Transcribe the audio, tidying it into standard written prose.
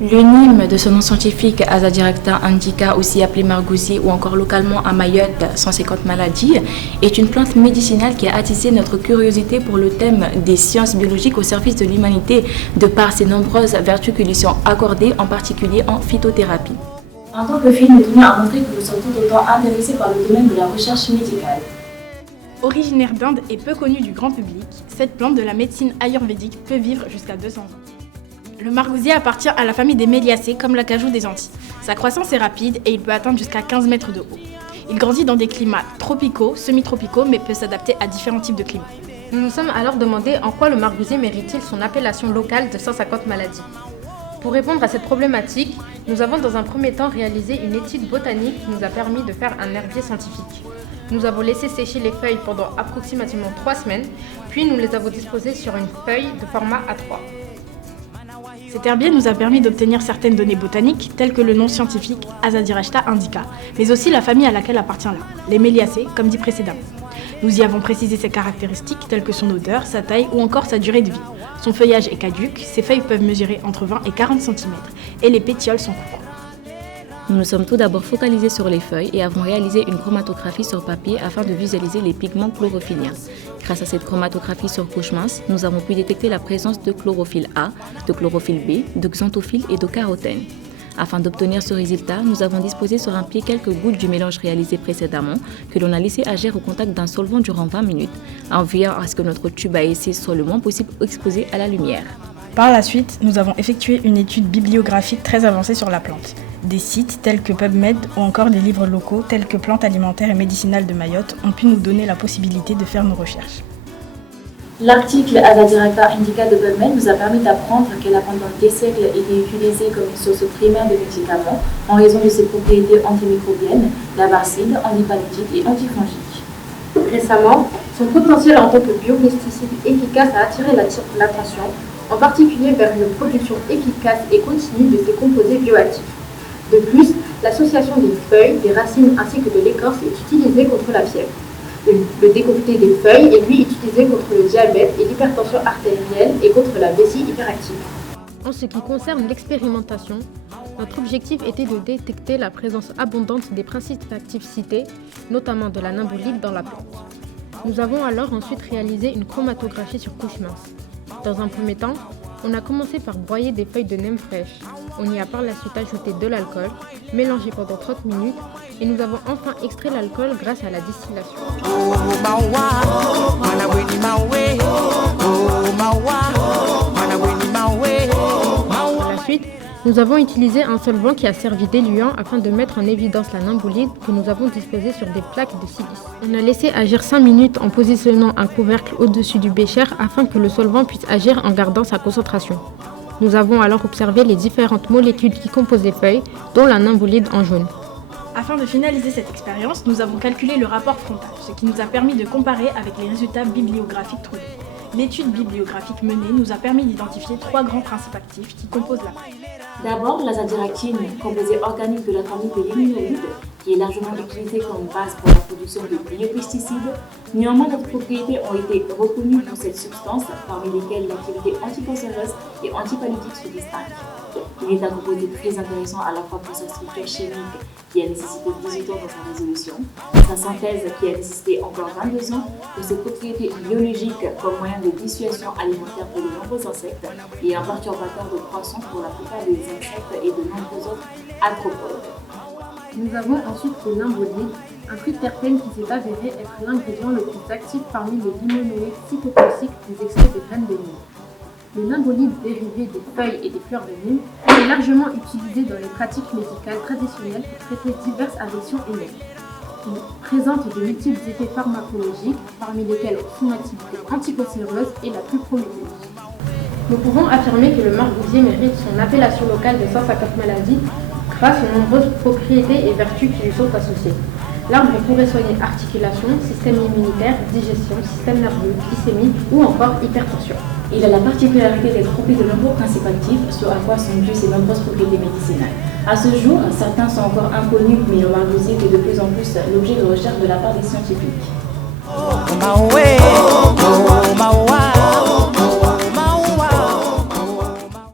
Le Nîmes, de son nom scientifique Azadirachta indica, aussi appelé margousier ou encore localement à Mayotte 150 maladies, est une plante médicinale qui a attisé notre curiosité pour le thème des sciences biologiques au service de l'humanité de par ses nombreuses vertus qui lui sont accordées, en particulier en phytothérapie. En tant que fille, nous tenions à montrer que nous sommes tout autant intéressés par le domaine de la recherche médicale. Originaire d'Inde et peu connue du grand public, cette plante de la médecine ayurvédique peut vivre jusqu'à 200 ans. Le margousier appartient à la famille des méliacées comme l'acajou des Antilles. Sa croissance est rapide et il peut atteindre jusqu'à 15 mètres de haut. Il grandit dans des climats tropicaux, semi-tropicaux, mais peut s'adapter à différents types de climats. Nous nous sommes alors demandé en quoi le margousier mérite-t-il son appellation locale de 150 maladies. Pour répondre à cette problématique, nous avons dans un premier temps réalisé une étude botanique qui nous a permis de faire un herbier scientifique. Nous avons laissé sécher les feuilles pendant approximativement 3 semaines, puis nous les avons disposées sur une feuille de format A3. Cet herbier nous a permis d'obtenir certaines données botaniques, telles que le nom scientifique Azadirachta indica, mais aussi la famille à laquelle appartient l'arbre, les méliacées, comme dit précédemment. Nous y avons précisé ses caractéristiques, telles que son odeur, sa taille ou encore sa durée de vie. Son feuillage est caduc, ses feuilles peuvent mesurer entre 20 et 40 cm, et les pétioles sont courtes. Nous nous sommes tout d'abord focalisés sur les feuilles et avons réalisé une chromatographie sur papier afin de visualiser les pigments chlorophylliens. Grâce à cette chromatographie sur couche mince, nous avons pu détecter la présence de chlorophylle A, de chlorophylle B, de xanthophylle et de carotène. Afin d'obtenir ce résultat, nous avons disposé sur un pied quelques gouttes du mélange réalisé précédemment que l'on a laissé agir au contact d'un solvant durant 20 minutes, en veillant à ce que notre tube à essai soit le moins possible exposé à la lumière. Par la suite, nous avons effectué une étude bibliographique très avancée sur la plante. Des sites tels que PubMed ou encore des livres locaux tels que Plantes alimentaires et médicinales de Mayotte ont pu nous donner la possibilité de faire nos recherches. L'article Azadirachta indica de PubMed nous a permis d'apprendre qu'elle a pendant des siècles été utilisée comme une source primaire de médicaments en raison de ses propriétés antimicrobiennes, lavaricides, antipaludiques et antifongiques. Récemment, son potentiel en tant que biopesticide efficace a attiré l'attention, en particulier vers une production efficace et continue de ses composés bioactifs. De plus, l'association des feuilles, des racines ainsi que de l'écorce est utilisée contre la fièvre. Le décocté des feuilles est lui utilisé contre le diabète et l'hypertension artérielle et contre la vessie hyperactive. En ce qui concerne l'expérimentation, notre objectif était de détecter la présence abondante des principes actifs cités, notamment de la nimbolide dans la plante. Nous avons alors ensuite réalisé une chromatographie sur couche mince. Dans un premier temps, on a commencé par broyer des feuilles de neem fraîches. On y a par la suite ajouté de l'alcool, mélangé pendant 30 minutes, et nous avons enfin extrait l'alcool grâce à la distillation. Par la suite, nous avons utilisé un solvant qui a servi d'éluant afin de mettre en évidence la nimbolide que nous avons disposée sur des plaques de silice. On a laissé agir 5 minutes en positionnant un couvercle au-dessus du bécher afin que le solvant puisse agir en gardant sa concentration. Nous avons alors observé les différentes molécules qui composent les feuilles, dont la nimbolide en jaune. Afin de finaliser cette expérience, nous avons calculé le rapport frontal, ce qui nous a permis de comparer avec les résultats bibliographiques trouvés. L'étude bibliographique menée nous a permis d'identifier 3 grands principes actifs qui composent la plante. D'abord, l'azadiractine, composé organique de la famille des limonolides, qui est largement utilisée comme base pour la production de biopesticides. Néanmoins, d'autres propriétés ont été reconnues pour cette substance, parmi lesquelles l'activité anticancéreuse et antipaludique se distingue. Il est un composé très intéressant à la fois pour sa structure chimique, qui a nécessité 18 ans dans sa résolution, sa synthèse qui a nécessité encore 22 ans, pour ses propriétés biologiques comme moyen de dissuasion alimentaire pour de nombreux insectes et un perturbateur de croissance pour la plupart des insectes et de nombreux autres arthropodes. Nous avons ensuite le nimbolide, un triterpène qui s'est avéré être l'ingrédient le plus actif parmi les limonoïdes cytotoxiques des extraits des graines de Nîmes. Le nimbolide dérivé des feuilles et des fleurs de Nîmes est largement utilisé dans les pratiques médicales traditionnelles pour traiter diverses affections humaines. Il présente de multiples effets pharmacologiques, parmi lesquels son activité anticancéreuse est la plus prometteuses. Nous pouvons affirmer que le margousier mérite son appellation locale de 150 maladies grâce aux nombreuses propriétés et vertus qui lui sont associées. L'arbre pourrait soigner articulation, système immunitaire, digestion, système nerveux, glycémie ou encore hypertension. Il a la particularité d'être rempli de nombreux principes actifs, ce à quoi sont dues ses nombreuses propriétés médicinales. À ce jour, certains sont encore inconnus, mais le margousier est de plus en plus l'objet de recherche de la part des scientifiques.